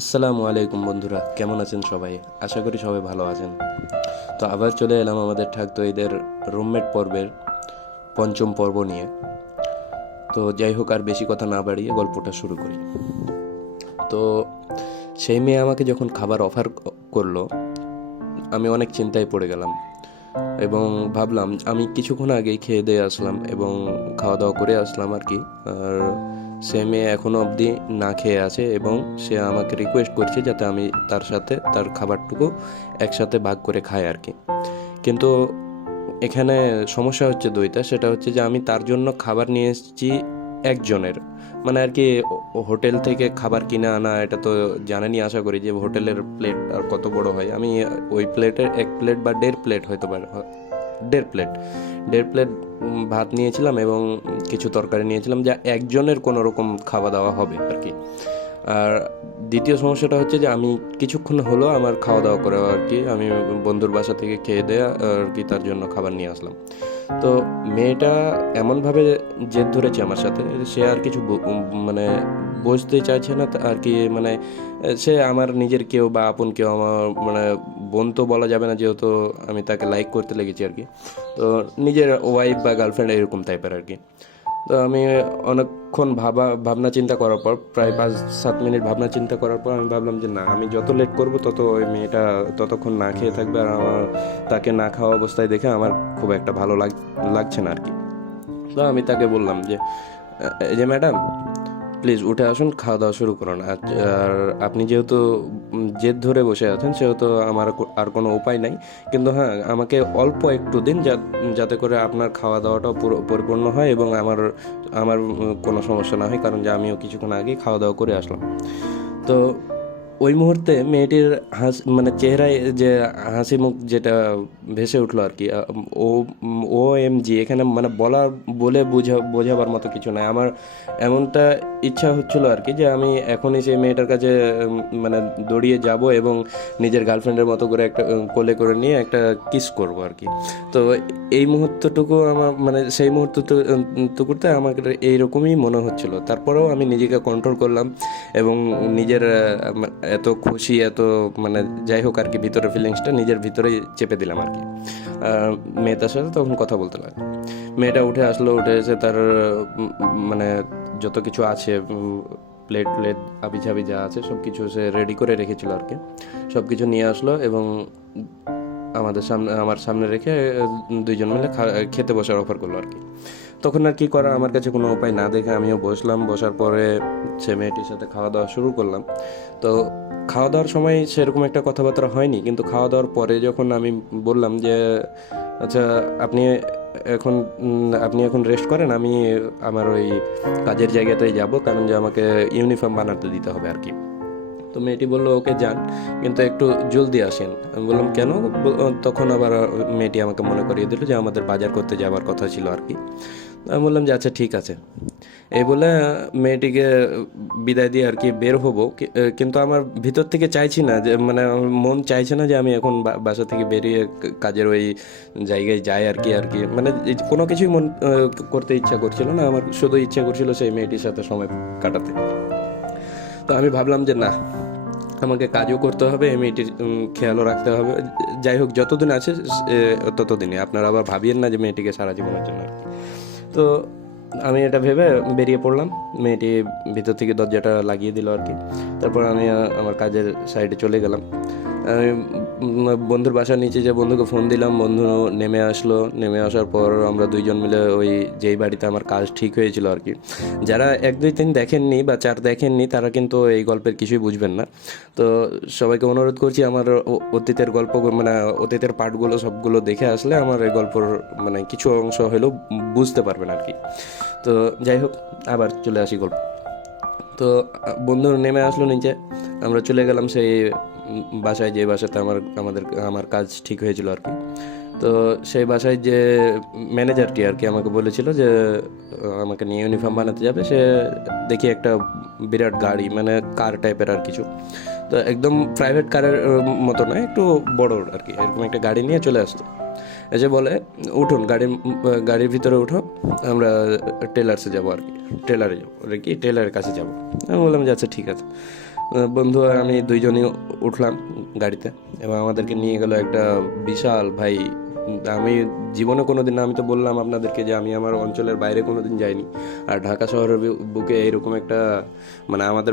আসসালামু আলাইকুম বন্ধুরা, কেমন আছেন সবাই? আশা করি সবাই ভালো আছেন। তো আবার চলে এলাম আমাদের ঠাকতো ঈদের রুমমেট পর্বের পঞ্চম পর্ব নিয়ে। তো যাই হোক, আর বেশি কথা না বাড়িয়ে গল্পটা শুরু করি। তো সেই মেয়ে আমাকে যখন খাবার অফার করলো, আমি অনেক চিন্তায় পড়ে গেলাম এবং ভাবলাম, আমি কিছুক্ষণ আগেই খেয়ে দিয়ে আসলাম এবং খাওয়া দাওয়া করে আসলাম আর কি। আর সে মেয়ে এখনও অবধি না খেয়ে আছে এবং সে আমাকে রিকোয়েস্ট করছে যাতে আমি তার সাথে তার খাবারটুকু একসাথে ভাগ করে খাই আর কি। কিন্তু এখানে সমস্যা হচ্ছে দুইটা, সেটা হচ্ছে যে আমি তার জন্য খাবার নিয়ে এসেছি একজনের, মানে আর কি হোটেল থেকে খাবার কিনে আনা, এটা তো জানেনই আশা করি যে হোটেলের প্লেট আর কত বড় হয়। আমি ওই প্লেটের এক প্লেট বা দেড় প্লেট হয়তো বা দেড় প্লেট দেড় প্লেট ভাত নিয়েছিলাম এবং কিছু তরকারি নিয়েছিলাম, যা একজনের কোনো রকম খাওয়া দাওয়া হবে আর কি। আর দ্বিতীয় সমস্যাটা হচ্ছে যে আমি কিছুক্ষণ হলো আমার খাওয়া দাওয়া করে আর কি, আমি বন্ধুর বাসা থেকে খেয়ে দেয়া আর কি তার জন্য খাবার নিয়ে আসলাম। তো মেয়েটা এমনভাবে জেদ ধরেছে আমার সাথে, সে আর কিছু মানে বুঝতেই চাইছে না আর কি। মানে সে আমার নিজের কেউ বা আপন কেউ, আমার মানে বোন তো বলা যাবে না যেহেতু আমি তাকে লাইক করতে লেগেছি আর কি। তো নিজের ওয়াইফ বা গার্লফ্রেন্ড এরকম টাইপের আর কি। তো আমি অনেকক্ষণ ভাবনা চিন্তা করার পর, প্রায় 5-7 মিনিট ভাবনা চিন্তা করার পর আমি ভাবলাম যে না, আমি যত লেট করব তত ওই মেয়েটা ততক্ষণ না খেয়ে থাকবে, আর আমার তাকে না খাওয়া অবস্থায় দেখে আমার খুব একটা ভালো লাগছে না আর কি। তো আমি তাকে বললাম যে এই যে ম্যাডাম, প্লিজ উঠে আসুন, খাওয়া দাওয়া শুরু করুন। আর আপনি যেহেতু জেদ ধরে বসে আছেন, সেহেতু আমার আর কোনো উপায় নাই। কিন্তু হ্যাঁ, আমাকে অল্প একটু দিন, যাতে করে আপনার খাওয়া দাওয়াটাও পুরো পরিপূর্ণ হয় এবং আমার আমার কোনো সমস্যা না হয়, কারণ যে আমিও কিছুক্ষণ আগেই খাওয়া দাওয়া করে আসলাম। তো ওই মুহূর্তে মেয়েটির মানে চেহারায় যে হাসি মুখ যেটা ভেসে উঠলো আর কি। ও ও এম জি, এখানে মানে বলে বোঝাবার মতো কিছু নাই আমার। এমনটা ইচ্ছা হচ্ছিল আর কি যে আমি এখনই সেই মেয়েটার কাছে মানে দৌড়িয়ে যাব এবং নিজের গার্লফ্রেন্ডের মতো করে একটা কোলে করে নিয়ে একটা কিস করব আর কি। তো এই মুহূর্তটুকু আমার মানে সেই মুহূর্তটুকুতে আমাকে এইরকমই মনে হচ্ছিল। তারপরেও আমি নিজেকে কন্ট্রোল করলাম এবং নিজের এত খুশি, এত মানে যাই হোক আর কি, ভিতরের ফিলিংসটা নিজের ভিতরেই চেপে দিলাম আর কি। মেয়েটার সাথে তখন কথা বলতে লাগলো। মেয়েটা উঠে আসলো, উঠে এসে তার মানে যত কিছু আছে, প্লেট প্লেট আবিঝাবি যা আছে সব কিছু সে রেডি করে রেখেছিল আর কি। সব কিছু নিয়ে আসলো এবং আমার সামনে রেখে দুইজন মিলে খেতে বসার অফার করলো আর কি। তখন আর কি করা, আমার কাছে কোনো উপায় না দেখে আমিও বসলাম। বসার পরে সে মেয়েটির সাথে খাওয়া দাওয়া শুরু করলাম। তো খাওয়া দাওয়ার সময় সেরকম একটা কথাবার্তা হয়নি, কিন্তু খাওয়া দাওয়ার পরে যখন আমি বললাম যে আচ্ছা, আপনি এখন রেস্ট করেন, আমি আমার ওই কাজের জায়গাতেই যাব, কারণ যে আমাকে ইউনিফর্ম বানাতে দিতে হবে আর কি। তো মেয়েটি বললো ওকে যান, কিন্তু একটু জলদি আসেন। আমি বললাম কেন? তখন আবার মেয়েটি আমাকে মনে করিয়ে দিল যে আমাদের বাজার করতে যাওয়ার কথা ছিল আর কি। আমি বললাম যে আচ্ছা ঠিক আছে। এই বলে মেয়েটিকে বিদায় দিয়ে আর কি বের হবো, কিন্তু আমার ভিতর থেকে চাইছি না যে, মানে আমার মন চাইছে না যে আমি এখন বাসা থেকে বেরিয়ে কাজের ওই জায়গায় যাই আর কি। মানে এই কোনো কিছুই করতে ইচ্ছা করছিল না আমার, শুধু ইচ্ছা করছিল সেই মেয়েটির সাথে সময় কাটাতে। তো আমি ভাবলাম যে না, আমাকে কাজও করতে হবে, এই মেয়েটির খেয়ালও রাখতে হবে। যাই হোক, যতদিন আছে ততদিনই। আপনারা আবার ভাবিয়েন না যে মেয়েটিকে সারা জীবনের জন্য আর কি। তো আমি এটা ভেবে বেরিয়ে পড়লাম। মেয়েটি ভিতর থেকে দরজাটা লাগিয়ে দিল আর কি। তারপর আমি আমার কাজের সাইডে চলে গেলাম। আমি বন্ধুর বাসার নিচে যে বন্ধুকে ফোন দিলাম, বন্ধু নেমে আসলো। নেমে আসার পর আমরা দুইজন মিলে ওই যেই বাড়িতে আমার কাজ ঠিক হয়েছিল আর কি। যারা 1, 2, 3 দেখেননি বা 4 দেখেননি, তারা কিন্তু এই গল্পের কিছুই বুঝবেন না। তো সবাইকে অনুরোধ করছি, আমার অতীতের গল্প মানে অতীতের পার্টগুলো সবগুলো দেখে আসলে আমার এই গল্পর মানে কিছু অংশ হলেও বুঝতে পারবেন আর কি। তো যাই হোক, আবার চলে আসি গল্প। তো বন্ধু নেমে আসলো নিচে, আমরা চলে গেলাম সেই বাসায়, যে বাসাতে আমার কাজ ঠিক হয়েছিল আর কি। তো সেই বাসায় যে ম্যানেজারটি আর কি আমাকে বলেছিল যে আমাকে নিয়ে ইউনিফর্ম বানাতে যাবে, সে দেখি একটা বিরাট গাড়ি, মানে কার টাইপের আর কিছু। তো একদম প্রাইভেট কারের মতো নয়, একটু বড় আর কি, এরকম একটা গাড়ি নিয়ে চলে আসতো। এসে বলে উঠুন, গাড়ির ভিতরে উঠো, আমরা টেলার্সে যাবো আর কি, টেলারে যাবো আর কি, টেলারের কাছে যাবো। আমি বললাম যে আচ্ছা ঠিক আছে। বন্ধু আর আমি দুইজনই উঠলাম গাড়িতে এবং আমাদেরকে নিয়ে গেল একটা বিশাল ভাই। আমি জীবনে কোনোদিন, আমি তো বললাম আপনাদেরকে যে আমি আমার অঞ্চলের বাইরে কোনোদিন যাইনি, আর ঢাকা শহরের বুকে এরকম একটা মানে আমাদের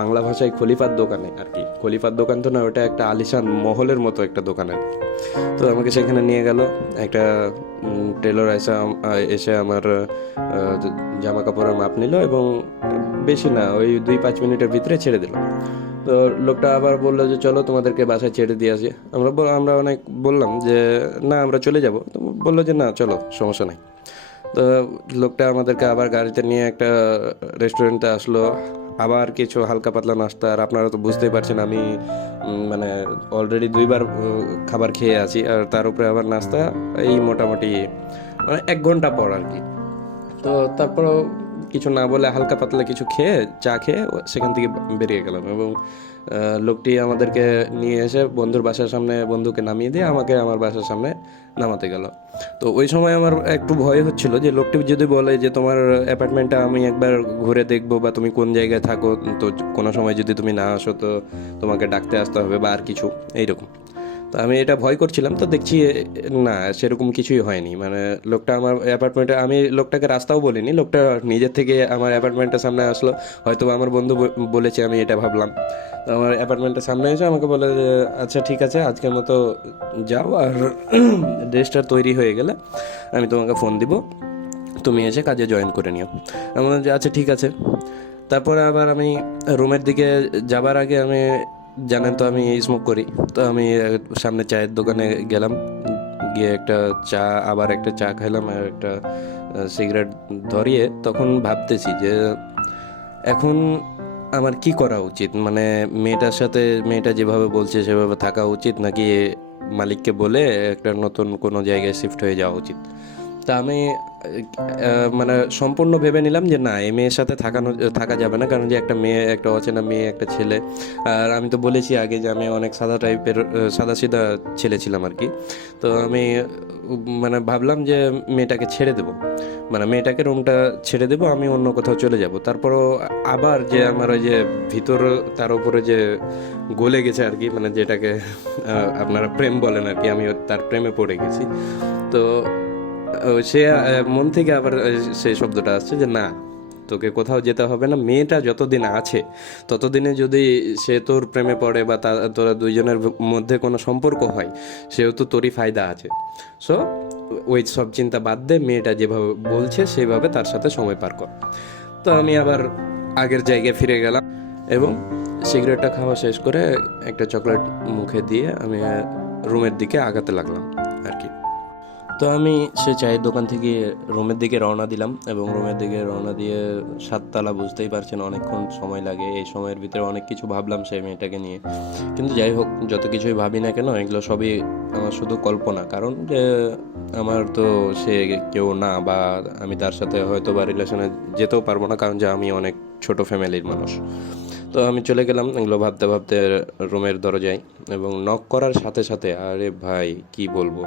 বাংলা ভাষায় খলিফার দোকানে আর কি, খলিফার দোকান তো না, ওটা একটা আলিশান মহলের মতো একটা দোকান আর কি। তো আমাকে সেখানে নিয়ে গেল একটা টেলর এসে আমার জামা কাপড়ের মাপ নিল এবং বেশি না, ওই 2-5 মিনিটের ভিতরে ছেড়ে দিল। তো লোকটা আবার বললো যে চলো তোমাদেরকে বাসায় ছেড়ে দিয়ে আসি। আমরা অনেক বললাম যে না আমরা চলে যাব, তো বললো যে না চলো সমস্যা নাই। তো লোকটা আমাদেরকে আবার গাড়িতে নিয়ে একটা রেস্টুরেন্টে আসলো, আবার কিছু হালকা পাতলা নাস্তা। আর আপনারা তো বুঝতেই পারছেন আমি মানে অলরেডি 2বার খাবার খেয়ে আছি, আর তার উপরে আবার নাস্তা, এই মোটামুটি মানে 1 ঘন্টা পর আর কি। তো তারপরও কিছু না বলে হালকা পাতলা কিছু খেয়ে চা খেয়ে সেখান থেকে বেরিয়ে গেলাম এবং লোকটি আমাদেরকে নিয়ে এসে বন্ধুর বাসার সামনে বন্ধুকে নামিয়ে দিয়ে আমাকে আমার বাসার সামনে নামাতে গেল। তো ওই সময় আমার একটু ভয় হচ্ছিল যে লোকটি যদি বলে যে তোমার অ্যাপার্টমেন্টটা আমি একবার ঘুরে দেখবো বা তুমি কোন জায়গায় থাকো, তো কোনো সময় যদি তুমি না আসো তো তোমাকে ডাকতে আসতে হবে বা আর কিছু এইরকম। তো আমি এটা ভয় করছিলাম, তো দেখছি না সেরকম কিছুই হয়নি। মানে লোকটা আমার অ্যাপার্টমেন্টে, আমি লোকটাকে রাস্তাও বলিনি, লোকটা নিজের থেকে আমার অ্যাপার্টমেন্টের সামনে আসলো। হয়তো আমার বন্ধু বলেছে, আমি এটা ভাবলাম। তো আমার অ্যাপার্টমেন্টের সামনে এসে আমাকে বলে যে আচ্ছা ঠিক আছে আজকের মতো যাও, আর ড্রেসটা তৈরি হয়ে গেলে আমি তোমাকে ফোন দিব, তুমি এসে কাজে জয়েন করে নিও। আমি বললাম যে আচ্ছা ঠিক আছে। তারপরে আবার আমি রুমের দিকে যাবার আগে আমি, জানেন তো আমি স্মোক করি, তো আমি সামনে চায়ের দোকানে গেলাম, গিয়ে একটা চা, আবার একটা চা খাইলাম আর একটা সিগারেট ধরিয়ে তখন ভাবতেছি যে এখন আমার কি করা উচিত। মানে মেয়েটার সাথে, মেয়েটা যেভাবে বলছে সেভাবে থাকা উচিত, নাকি মালিককে বলে একটা নতুন কোনো জায়গায় শিফট হয়ে যাওয়া উচিত। তা আমি মানে সম্পূর্ণ ভেবে নিলাম যে না, এই মেয়ের সাথে থাকা যাবে না, কারণ যে একটা মেয়ে, একটা অচেনা মেয়ে, একটা ছেলে। আর আমি তো বলেছি আগে যে আমি অনেক সাদা টাইপের, সাদা সিধা ছেলে ছিলাম আর কি। তো আমি মানে ভাবলাম যে মেয়েটাকে ছেড়ে দেবো, মানে মেয়েটাকে রুমটা ছেড়ে দেবো, আমি অন্য কোথাও চলে যাব। তারপরও আবার যে আমার ওই যে ভিতর, তার উপরে যে গলে গেছে আর কি, মানে যেটাকে আপনারা প্রেম বলেন আর কি, আমি তার প্রেমে পড়ে গেছি। তো সে মন থেকে আবার সেই শব্দটা আসছে যে না, তোকে কোথাও যেতে হবে না, মেয়েটা যতদিন আছে ততদিনে যদি সে তোর প্রেমে পড়ে বা তোরা দুইজনের মধ্যে কোনো সম্পর্ক হয়, সেহেতু তোরই ফায়দা আছে। সো ওই সব চিন্তা বাদ দে, মেয়েটা যেভাবে বলছে সেভাবে তার সাথে সময় পার কর। তো আমি আবার আগের জায়গায় ফিরে গেলাম এবং সিগারেটটা খাওয়া শেষ করে একটা চকলেট মুখে দিয়ে আমি রুমের দিকে আগাতে লাগলাম আর কি। তো আমি সে চায়ের দোকান থেকে রুমের দিকে রওনা দিলাম এবং রুমের দিকে রওনা দিয়ে 7 তলা, বুঝতেই পারছেন অনেকক্ষণ সময় লাগে। এই সময়ের ভিতরে অনেক কিছু ভাবলাম সেই মেয়েটাকে নিয়ে, কিন্তু যাই হোক যত কিছুই ভাবি না কেন এগুলো সবই আমার শুধু কল্পনা। কারণ যে আমার তো সে কেউ না, বা আমি তার সাথে হয়তো বা রিলেশনে যেতেও পারবো না, কারণ যে আমি অনেক ছোট ফ্যামিলির মানুষ। তো আমি চলে গেলাম এগুলো ভাবতে ভাবতে রুমের দরজায়, এবং নক করার সাথে সাথে, আরে ভাই কি বলবো,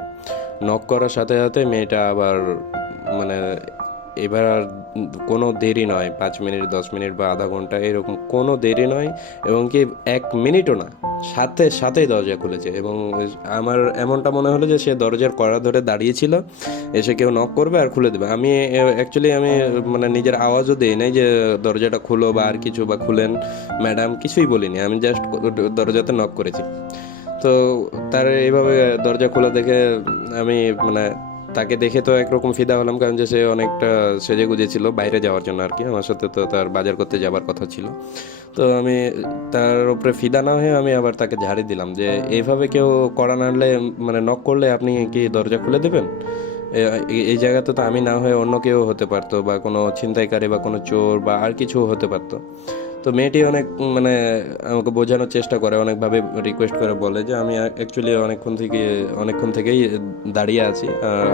নক করার সাথে সাথে মেয়েটা আবার মানে এবার আর কোনো দেরি নয়, 5 মিনিট 10 মিনিট বা আধা ঘন্টা এরকম কোনো দেরি নয়, এবং কি 1 মিনিটও না, সাথে সাথেই দরজা খুলেছে। এবং আমার এমনটা মনে হলো যে সে দরজার কড়া ধরে দাঁড়িয়েছিল, এসে কেউ নক করবে আর খুলে দেবে। আমি অ্যাকচুয়ালি আমি মানে নিজের আওয়াজও দিই নাই যে দরজাটা খুলো বা আর কিছু, বা খুলেন ম্যাডাম, কিছুই বলিনি, আমি জাস্ট দরজাতে নক করেছি। তো তার এইভাবে দরজা খোলা দেখে আমি মানে তাকে দেখে তো একরকম ফিদা হলাম, কারণ যে সে অনেকটা সেজে গুজে ছিল বাইরে যাওয়ার জন্য আর কি, আমার সাথে তো তার বাজার করতে যাবার কথা ছিল। তো আমি তার উপরে ফিদা না হয়ে আমি আবার তাকে ঝাড়ি দিলাম যে এইভাবে কেউ কড়া নাড়লে, মানে নক করলে আপনি কি দরজা খুলে দেবেন? এই জায়গাতে তো আমি না হয়ে অন্য কেউ হতে পারতো, বা কোনো ছিনতাইকারী বা কোনো চোর বা আর কিছু হতে পারতো। তো মেয়েটি অনেক মানে আমাকে বোঝানোর চেষ্টা করে, অনেকভাবে রিকোয়েস্ট করে বলে যে আমি অ্যাকচুয়ালি অনেকক্ষণ থেকেই দাঁড়িয়ে আছি,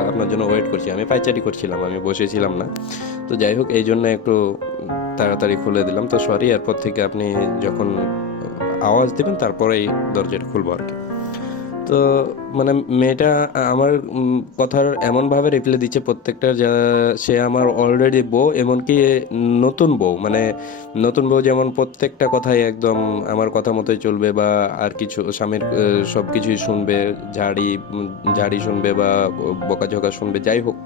আপনার জন্য ওয়েট করছি। আমি পায়চারি করছিলাম, আমি বসেছিলাম না। তো যাই হোক এই জন্য একটু তাড়াতাড়ি খুলে দিলাম, তো সরি, এরপর থেকে আপনি যখন আওয়াজ দেবেন তারপরেই দরজাটা খুলবো আর কি। তো মানে মেয়েটা আমার কথার এমনভাবে রিপ্লাই দিচ্ছে প্রত্যেকটা, যা সে আমার অলরেডি বউ, এমনকি নতুন বউ, মানে নতুন বউ যেমন প্রত্যেকটা কথাই একদম আমার কথা মতোই চলবে, বা আর কিছু স্বামীর সব কিছুই শুনবে, ঝাড়ি শুনবে বা বকাঝকা শুনবে, যাই হোক।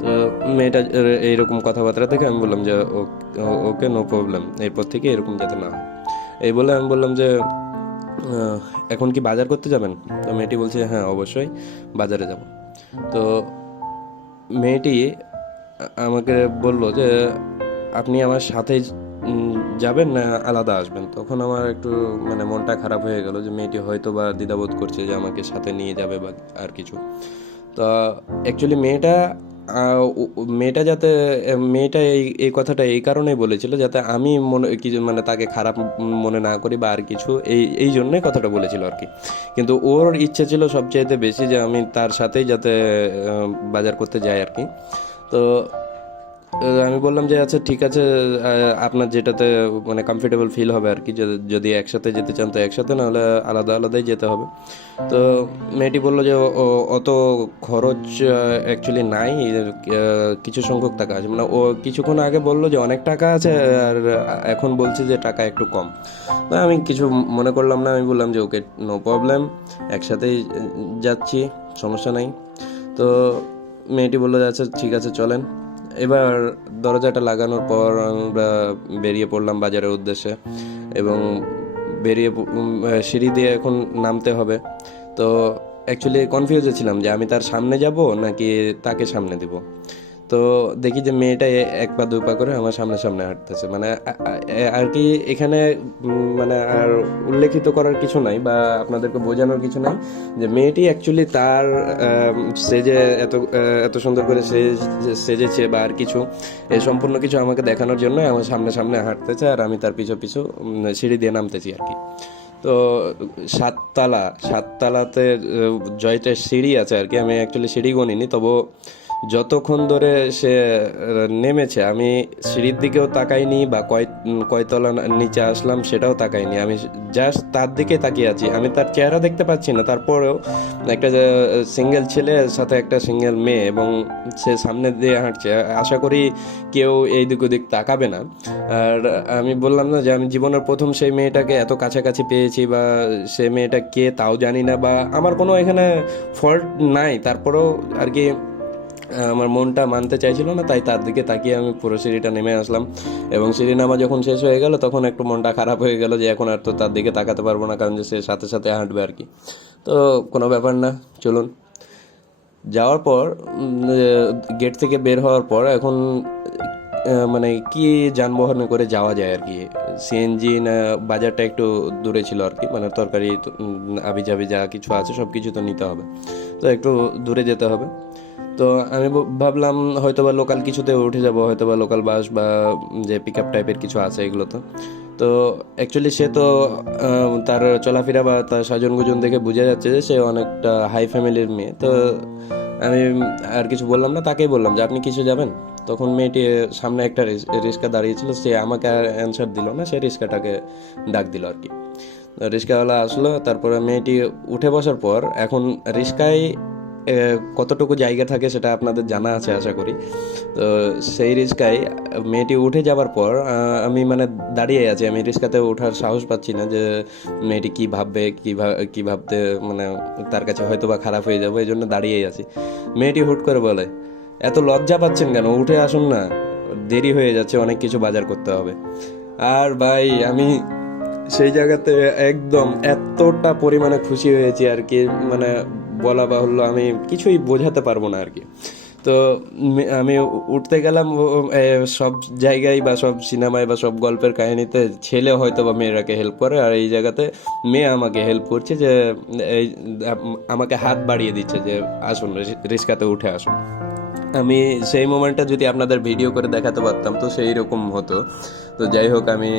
তো মেয়েটা এইরকম কথাবার্তা থেকে আমি বললাম যে ওকে, নো প্রবলেম, এরপর থেকে এরকম যাতে না হয়। এই বলে আমি বললাম যে আহ, এখন কি বাজার করতে যাবেন? তো মেয়েটি বলছে হ্যাঁ অবশ্যই বাজারে যাব। তো মেয়েটি আমাকে বলল যে আপনি আমার সাথে যাবেন না আলাদা আসবেন? তখন আমার একটু মানে মনটা খারাপ হয়ে গেল যে মেয়েটি হয়তো বা দ্বিধাবোধ করছে যে আমাকে সাথে নিয়ে যাবে বা আর কিছু। তো অ্যাকচুয়ালি মেয়েটা যাতে মেয়েটা এই কথাটা এই কারণেই বলেছিল যাতে আমি মনে কিছু মানে তাকে খারাপ মনে না করি বা আর কিছু, এই জন্যই কথাটা বলেছিল আর কি। কিন্তু ওর ইচ্ছে ছিল সবচাইতে বেশি যে আমি তার সাথেই যাতে বাজার করতে যাই আর কি। তো আমি বললাম যে আচ্ছা ঠিক আছে, আপনার যেটাতে মানে কমফোর্টেবল ফিল হবে আর কি, যদি একসাথে যেতে চান তো একসাথে, নাহলে আলাদা আলাদাই যেতে হবে। তো মেয়েটি বললো যে অত খরচ অ্যাকচুয়ালি নাই, কিছু সংখ্যক টাকা আছে, মানে ও কিছুক্ষণ আগে বললো যে অনেক টাকা আছে, আর এখন বলছে যে টাকা একটু কম। তো আমি কিছু মনে করলাম না, আমি বললাম যে ওকে, নো প্রবলেম, একসাথেই যাচ্ছি, সমস্যা নাই। তো মেয়েটি বললো যে আচ্ছা ঠিক আছে চলেন। এবার দরজাটা লাগানোর পর আমরা বেরিয়ে পড়লাম বাজারের উদ্দেশ্যে, এবং সিঁড়ি দিয়ে এখন নামতে হবে। তো অ্যাকচুয়ালি কনফিউজে ছিলাম যে আমি তার সামনে যাব নাকি তাকে সামনে দিব। তো দেখি যে মেয়েটা এক পা দুই পা করে আমার সামনে সামনে হাঁটতেছে, মানে আর কি এখানে মানে আর উল্লেখিত করার কিছু নাই বা আপনাদেরকে বোঝানোর কিছু নাই যে মেয়েটি অ্যাকচুয়ালি তার সেজে এত সুন্দর করে সেজেছে বা আর কিছু, এই সম্পূর্ণ কিছু আমাকে দেখানোর জন্য আমার সামনে সামনে হাঁটতেছে, আর আমি তার পিছু পিছু সিঁড়ি দিয়ে নামতেছি আর কি। তো সাততলাতে জয়টা সিঁড়ি আছে আর কি, আমি অ্যাকচুয়ালি সিঁড়ি গণিনি, তবু যতক্ষণ ধরে সে নেমেছে আমি সিঁড়ির দিকেও তাকাইনি বা কয়তলা নিচে আসলাম সেটাও তাকাইনি, আমি জাস্ট তার দিকে তাকিয়ে আছি। আমি তার চেহারা দেখতে পাচ্ছি না, তারপরেও একটা সিঙ্গেল ছেলে সাথে একটা সিঙ্গেল মেয়ে, এবং সে সামনে দিয়ে হাঁটছে, আশা করি কেউ এই দিক ওদিক তাকাবে না। আর আমি বললাম না যে আমি জীবনের প্রথম সেই মেয়েটাকে এত কাছাকাছি পেয়েছি, বা সে মেয়েটা কে তাও জানি না, বা আমার কোনো এখানে ফল্ট নাই, তারপরেও আর কি আমার মনটা মানতে চাইছিল না, তাই তার দিকে তাকিয়ে আমি পুরো সিঁড়িটা নেমে আসলাম। এবং সিঁড়ি নামা যখন শেষ হয়ে গেল তখন একটু মনটা খারাপ হয়ে গেল যে এখন আর তো তার দিকে তাকাতে পারবো না, কারণ যে সে সাথে সাথে হাঁটবে আর কি। তো কোনো ব্যাপার না, চলুন। যাওয়ার পর গেট থেকে বের হওয়ার পর এখন মানে কি যানবাহনে করে যাওয়া যায় আর কি, সিএনজি না, বাজারটা একটু দূরে ছিল আর কি, মানে তরকারি আবিজাবি যা কিছু আছে সব কিছু তো নিতে হবে, তো একটু দূরে যেতে হবে। তো আমি ভাবলাম হয়তো বা লোকাল কিছুতে উঠে যাব, হয়তো বা লোকাল বাস বা যে পিক আপ টাইপের কিছু আছে এগুলো। তো তো অ্যাকচুয়ালি সে তো তার চলাফেরা বা তার সাজন গুজন দেখে বোঝা যাচ্ছে যে সে অনেকটা হাই ফ্যামিলির মেয়ে। তো আমি আর কিছু বললাম না, তাকেই বললাম যে আপনি কিছু যাবেন? তখন মেয়েটি সামনে একটা রিক্সা দাঁড়িয়েছিল, সে আমাকে আর অ্যান্সার দিল না, সে রিক্সাটাকে ডাক দিল আর কি। রিক্সাওয়ালা আসলো, তারপরে মেয়েটি উঠে বসার পর এখন রিক্সায় কতটুকু জায়গা থাকে সেটা আপনাদের জানা আছে আশা করি। তো সেই রিক্সায় মেয়েটি উঠে যাবার পর আমি মানে দাঁড়িয়ে আছি, আমি রিক্সাতে ওঠার সাহস পাচ্ছি না যে মেয়েটি কি ভাববে, কি ভাবতে মানে তার কাছে হয়তো বা খারাপ হয়ে যাবে, এই জন্য দাঁড়িয়েই আছি। মেয়েটি হুট করে বলে, এত লজ্জা পাচ্ছেন কেন, উঠে আসুন না, দেরি হয়ে যাচ্ছে, অনেক কিছু বাজার করতে হবে। আর ভাই আমি সেই জায়গাতে একদম এতটা পরিমাণে খুশি হয়েছি আর কি, মানে বলা বাহুল্য, আমি কিছুই বোঝাতে পারবো না আর কি। তো আমি উঠতে গেলাম, সব জায়গায় বা সব সিনেমায় বা সব গল্পের কাহিনীতে ছেলে হয়তো বা মেয়েরাকে হেল্প করে, আর এই জায়গাতে মেয়ে আমাকে হেল্প করছে, যে এই আমাকে হাত বাড়িয়ে দিচ্ছে যে আসুন রিস্কাতে উঠে আসুন। আমি সেই মোমেন্টটা যদি আপনাদের ভিডিও করে দেখাতে পারতাম তো সেই রকম হতো। তো যাই হোক, আমি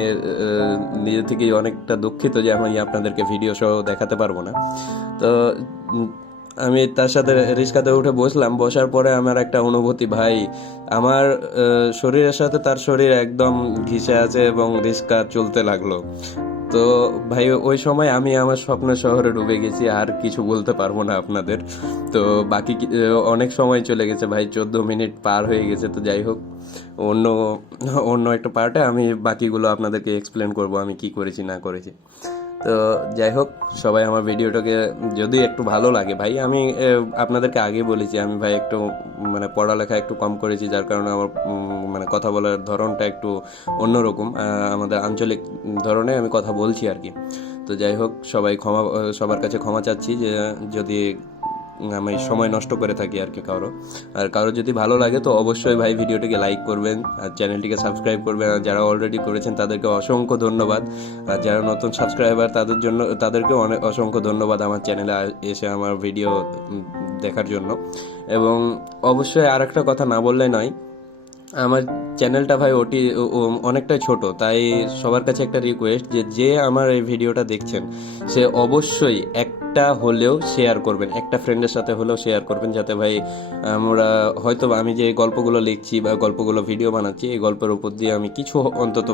নিজে থেকেই অনেকটা দুঃখিত যে আমি আপনাদেরকে ভিডিও সহ দেখাতে পারবো না। তো আমি তার সাথে রিক্সাতে উঠে বসলাম, বসার পরে আমার একটা অনুভূতি ভাই, আমার শরীরের সাথে তার শরীর একদম ঘিসে আছে এবং রিক্সা চলতে লাগলো। তো ভাই ওই সময় আমি আমার স্বপ্নের শহরে ডুবে গেছি, আর কিছু বলতে পারবো না আপনাদের। তো বাকি অনেক সময় চলে গেছে ভাই, 14 মিনিট পার হয়ে গেছে। তো যাই হোক, অন্য অন্য একটা পার্টে আমি বাকিগুলো আপনাদেরকে এক্সপ্লেন করব আমি কি করেছি না করেছি। তো যাই হোক, সবাই আমার ভিডিওটাকে যদি একটু ভালো লাগে ভাই, আমি আপনাদেরকে আগে বলেছি আমি ভাই একটু পড়ালেখা একটু কম করেছি, যার কারণে আমার কথা বলার ধরনটা একটু অন্যরকম, আমাদের আঞ্চলিক ধরনে আমি কথা বলছি আর কি। তো যাই হোক, সবার কাছে ক্ষমা চাচ্ছি যে যদি আমি সময় নষ্ট করে থাকি আর কি কারো যদি ভালো লাগে তো অবশ্যই ভাই ভিডিওটিকে লাইক করবেন আর চ্যানেলটিকে সাবস্ক্রাইব করবেন। আর যারা অলরেডি করেছেন তাদেরকে অসংখ্য ধন্যবাদ, আর যারা নতুন সাবস্ক্রাইবার তাদেরকেও অনেক অসংখ্য ধন্যবাদ আমার চ্যানেলে এসে আমার ভিডিও দেখার জন্য। এবং অবশ্যই আর একটা কথা না বললে নয়, আমার চ্যানেলটা ভাই অনেকটাই ছোট, তাই সবার কাছে একটা রিকোয়েস্ট যে আমার এই ভিডিওটা দেখছেন সে অবশ্যই একটা হলেও শেয়ার করবেন, একটা ফ্রেন্ডের সাথে হলেও শেয়ার করবেন, যাতে ভাই হয়তো আমি যে গল্পগুলো লিখছি বা গল্পগুলো ভিডিও বানাচ্ছি, এই গল্পের উপর দিয়ে আমি কিছু অন্তত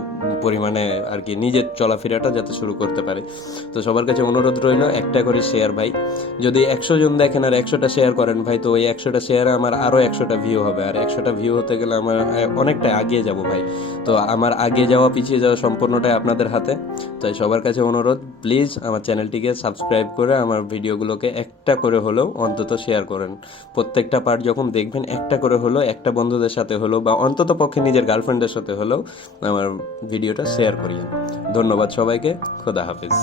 পরিমাণে আর কি নিজের চলাফেরাটা যাতে শুরু করতে পারে। তো সবার কাছে অনুরোধ রইল, একটা করে শেয়ার ভাই। যদি 100 জন দেখেন আর 100টা শেয়ার করেন ভাই, তো ওই 100টা শেয়ারে আমার আরও 100টা ভিউ হবে, আর 100টা ভিউ হতে গেলে আমার অনেকটা এগিয়ে যাব ভাই। তো আমার আগে যাওয়া পিছিয়ে যাওয়া সম্পূর্ণটাই আপনাদের হাতে। তাই সবার কাছে অনুরোধ, প্লিজ আমার চ্যানেলটিকে সাবস্ক্রাইব করে আমার ভিডিওগুলোকে একটা করে হলেও অন্তত শেয়ার করেন। প্রত্যেকটা পার্ট যখন দেখবেন একটা করে হলেও একটা বন্ধুদের সাথে হলেও বা অন্তত পক্ষে নিজের গার্লফ্রেন্ডের সাথে হলেও আমার ভিডিওটা শেয়ার করিয়েন। ধন্যবাদ সবাইকে, খোদা হাফিজ।